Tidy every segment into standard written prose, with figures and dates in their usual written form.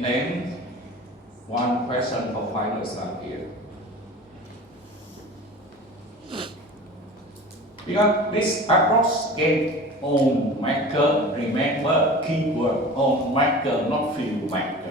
And then one question for final start here. Because this approach get on marker, remember keyword on marker, not field marker.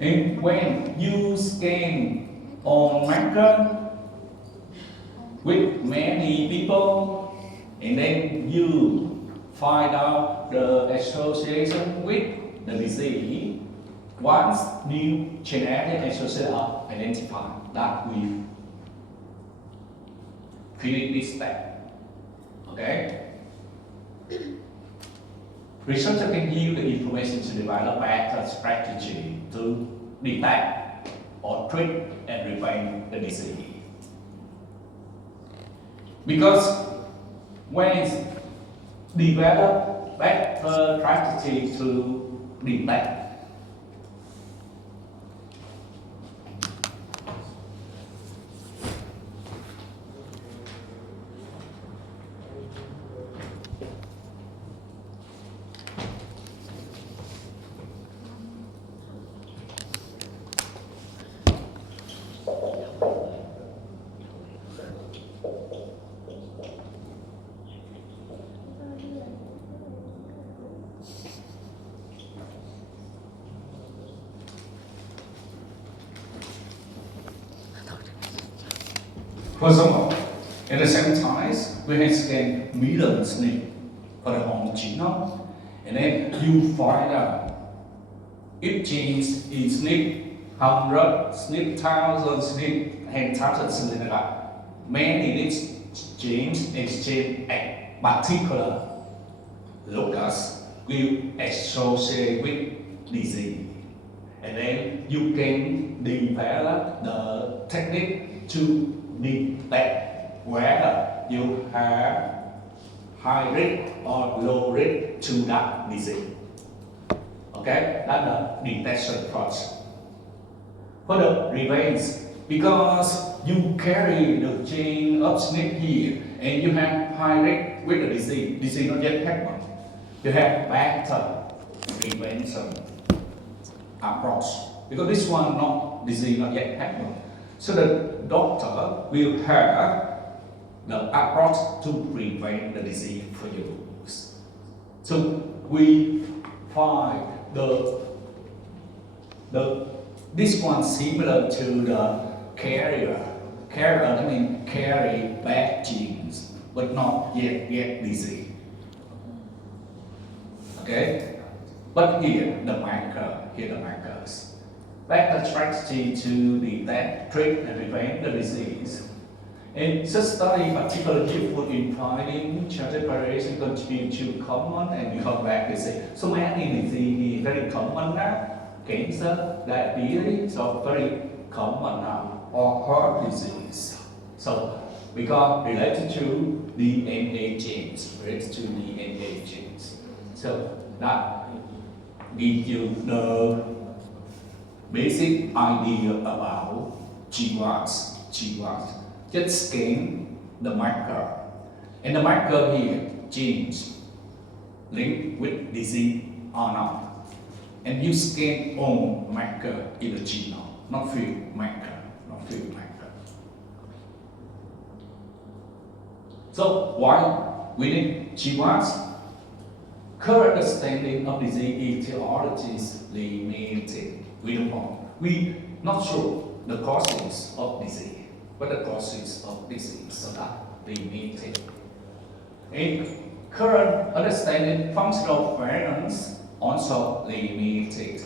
And when you scan on marker with many people, and then you find out the association with the disease, once new genetic associations are identified, that we finish this step. Okay? Researcher can use the information to develop better strategy to detect or treat and prevent the disease. Because when it's develop better strategy to detect, for example, at the same time, we can scan million SNP for the whole genome, and then you find out if genes in SNP 100, SNP 1000, SNP 10,000, something like that. Many these genes exchange a particular locus will associate with disease, and then you can develop the technique to detect whether you have high risk or low risk to that disease. Okay, that's the detection process. For the revenge, because you carry the gene of SNP here and you have high risk with the disease not yet happened, you have better prevention approach. Because this one not disease not yet happened. So the doctor will have the approach to prevent the disease for you. So we find this one similar to the carrier. Carrier, that means carry bad genes, but not yet disease. Okay? But here the markers. Better strategy to detect, treat, and prevent the disease. And such study particularly useful in finding genetic variation contribute to common and become bad disease. So many diseases very common now. Cancer, diabetes, so very common now, or heart disease. So because related to DNA genes, So that gives you the basic idea about GWAS. Just scan the marker. And the marker here, genes, linked with disease or not. And you scan on marker in the genome, not field marker. So why we need GWAS? Current understanding of disease etiology is limited. We not sure the causes of disease, but the causes of disease so that limited. And current understanding functional variants also limited.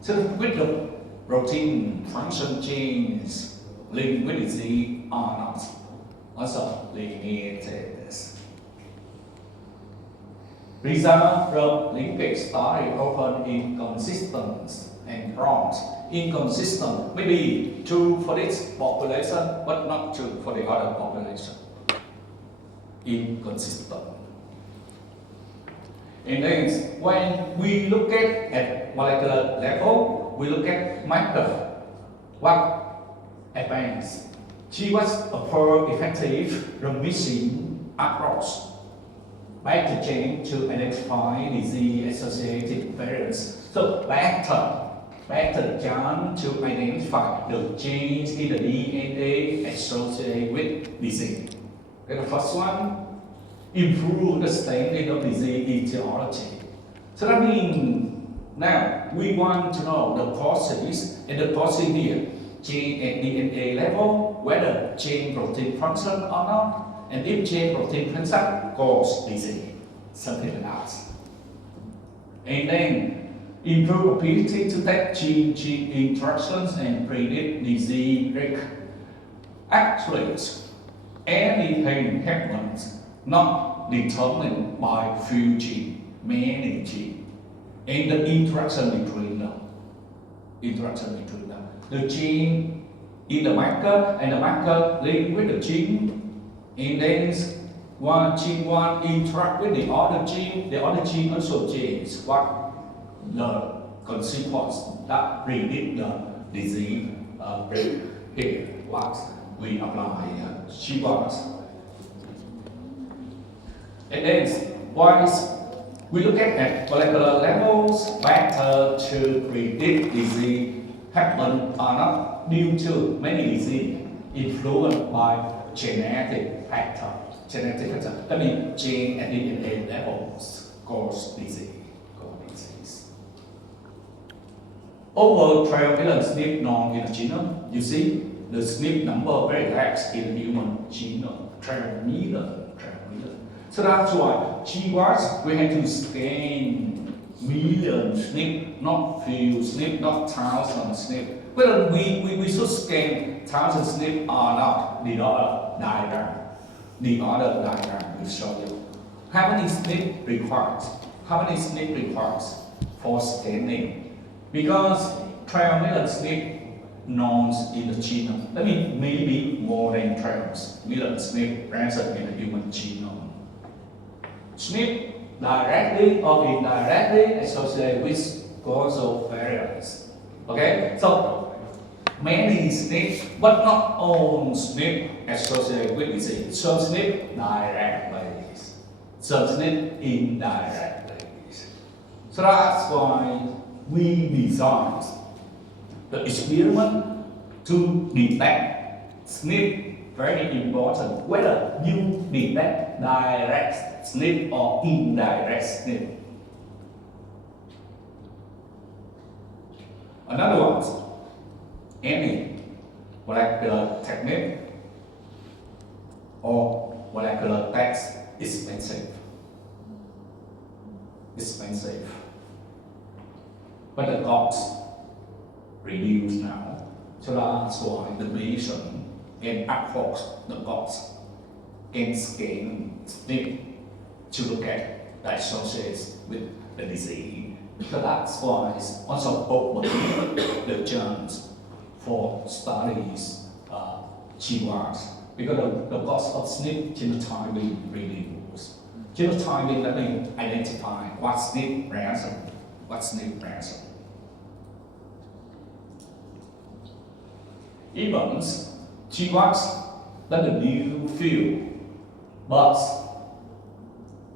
So with the protein function genes linked with disease are not also limited. Result from linkage study often inconsistent and wrong. Inconsistent may be true for this population, but not true for the other population. Inconsistent. And then when we look at molecular level, we look at marker. What advance? She was a poor effective remission approach by the gene to identify disease-associated variants. So better chance to identify the genes in the DNA associated with disease. Okay, the first one, improve the standing of disease etiology. So that means now we want to know the process, and the process here, gene and DNA level, whether gene protein function or not, and if gene protein function cause disease, something like that. And then improve ability to detect gene interactions and predict disease risk. Actually, anything happens not determined by few genes, many genes, and the interaction between them. The gene in the marker and the marker link with the gene, and then one gene interact with the other gene also changes what the consequence that predict the disease risk. Here, what we apply Shewhart's. And then once we look at molecular levels, better to predict disease happen or not due to many disease influenced by genetic factor. That means gene and DNA levels cause disease. Over 12 million SNP known in the genome, you see the SNP number very large in the human genome, 12 million. So that's why Shewhart's we have to scan million SNP, not few SNP, not thousand SNP. Whether we should scan thousand SNP or not, the other diagram will show you. How many SNP requires? For scanning? Because 12 million SNP known in the genome. That means maybe more than 12 million SNP present in the human genome. SNP directly or indirectly associated with causal variants. Okay, so many SNP, but not all SNP associated with disease. Some SNP directly, some SNP indirectly. So that's why we designed the experiment to detect SNP. Very important, whether you detect direct SNP or indirect SNP. Another one, any molecular technique or molecular test is expensive. But the cost reduced now, so that's why the patient can afford the cost can scan SNP to look at the associates with the disease. So that's why it's also open the chance for studies Shewhart's, because the cost of SNP genotyping reduced. Genotyping that means identify what SNP present. Even Shewhart's that the new field, but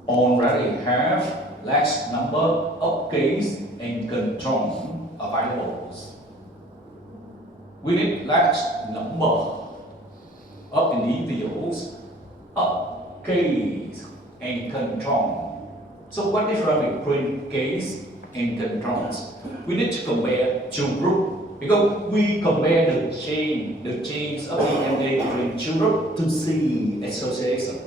already have large number of case and control available. We need large number of individuals, of case and control. So what difference between case and controls? We need to compare two groups. Because we compare the chains of DNA between two groups to see association.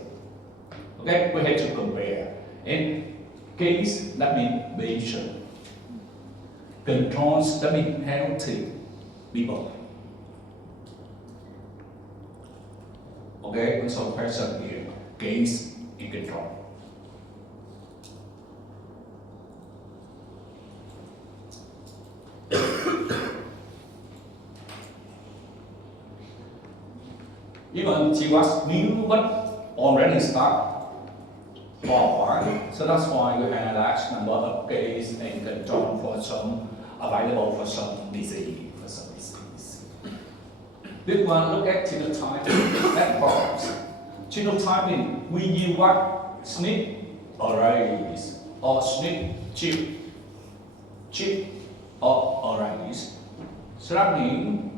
Okay, we have to compare. And case, that means patient. Controls, that means healthy people. Okay, so question here, case and control. Even Shewhart's new but already start for a while. So So that's why we had X number of case and control for some available for some disease, for some disease. This one, look at genotyping platforms. Genotyping, we use what? SNP arrays or SNP chip or arrays. So that means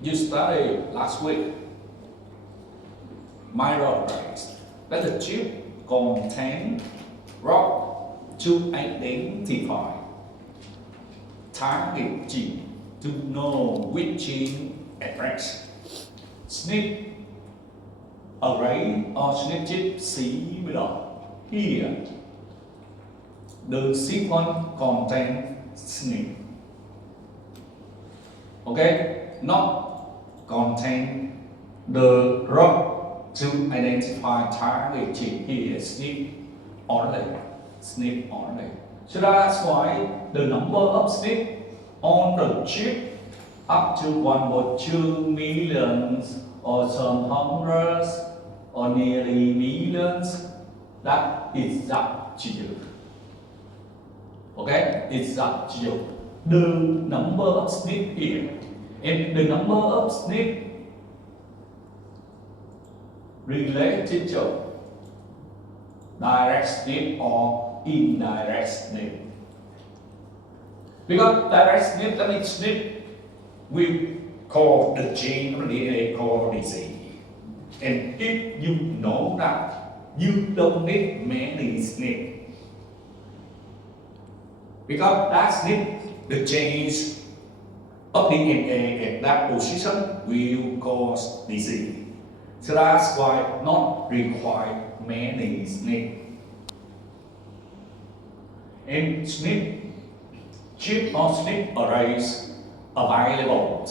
you studied last week microarrays. That the chip contain rock to identify target gene to know which gene address. SNP array or SNP chip similar. Here, the sequence contains SNP. Okay, not contain the rock to identify target gene. Here, SNP only. SNP only. So that's why the number of SNP on the chip up to 1.2 millions or some hundreds or nearly millions, that is up to you. Okay, it's up to you. The number of SNP here and the number of SNP related to direct SNP or indirect SNP. Because direct SNP, that means SNP will cause the gene or DNA cause disease. And if you know that, you don't need many SNP. Because that SNP, the change of DNA at that position will cause disease. So that's why not require many SNP. And SNP chip or SNP arrays available,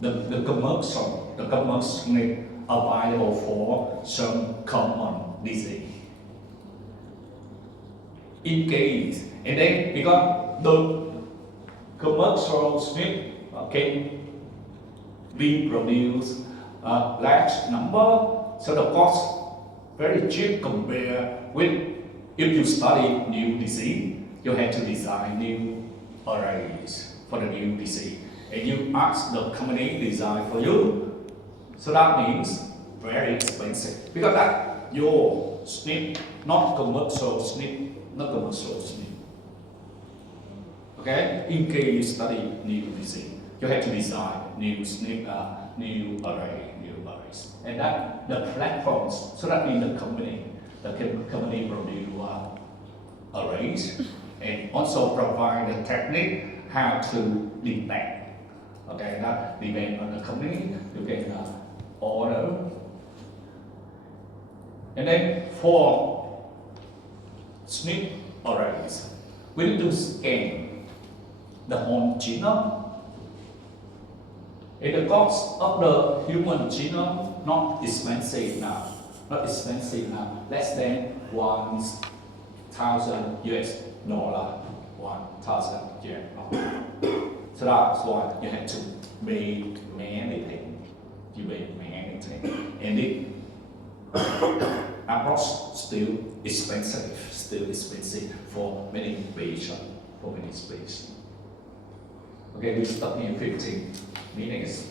the commercial SNP available for some common disease. In case, and then because the commercial SNP can be produced a large number, so the cost very cheap compared with if you study new disease, you have to design new arrays for the new disease. And you ask the company design for you. So that means very expensive. Because that your SNP, not commercial SNP. Okay? In case you study new disease, you have to design new SNP, new arrays. And that the platforms, so that means the company produce arrays and also provide the technique how to detect. Okay, that depends on the company. You can order. And then for SNP arrays, we need to scan the whole genome. And the cost of the human genome not expensive now. Less than $1,000 US. 1,000 yen. So that's why you have to make many things. And it approach still expensive for many patients. Okay, we stop here 15 minutes.